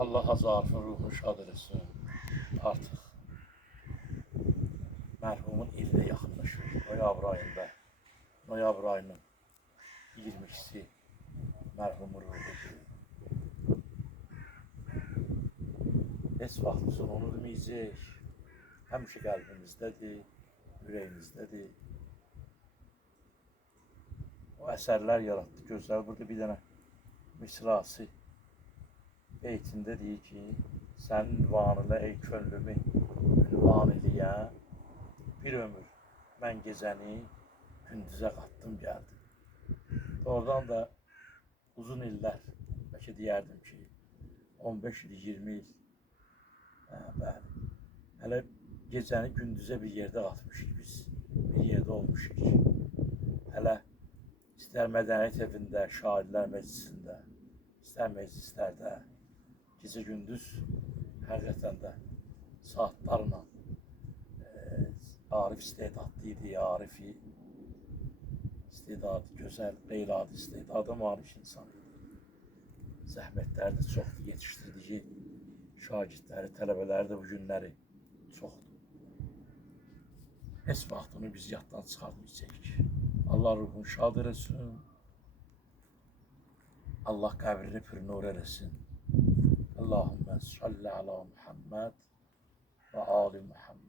Allah Azarfın ruhunu şad eləsin. Artıq mərhumun ili də yaxınlaşır. Noyabr ayında, noyabr ayının 22-si mərhumun ruhudur. Heç vaxt biz onu unutmayacağıq. Həmişə qəlbimizdədir, ürəyimizdədir. O əsərlər yaratdı, gözəl. Burada bir dənə misrası beytində deyir ki, sənin ünvanına ey könlümü ünvan eləyən, bir ömür mən gecəni gündüzə qatdım gəldim. Oradan da uzun illər, bəlkə deyərdim ki, 15 il, 20 il, bəli, hələ gecəni gündüzə bir yerdə qatmışıq biz, bir yerdə olmuşuz ki, hələ istər mədəniyyət evində, şairlər məclisində, istər meclislərdə, gecə gündüz həqiqətən də saatlarla Arif istedadlı idi, Arifi istedadı gözəl, qeyri-adi istedadı malik insan idi. Zəhmətləri də çoxdur, yetişdirdiyi şagirdləri, tələbələri də bu günləri çoxdur. Heç vaxt onu biz yaddan çıxarmayacağıq. Allah ruhunu şad eləsin. Allah qəbrini pür-nur eləsin. Allahümme salli ala Muhammed ve ali Muhammed.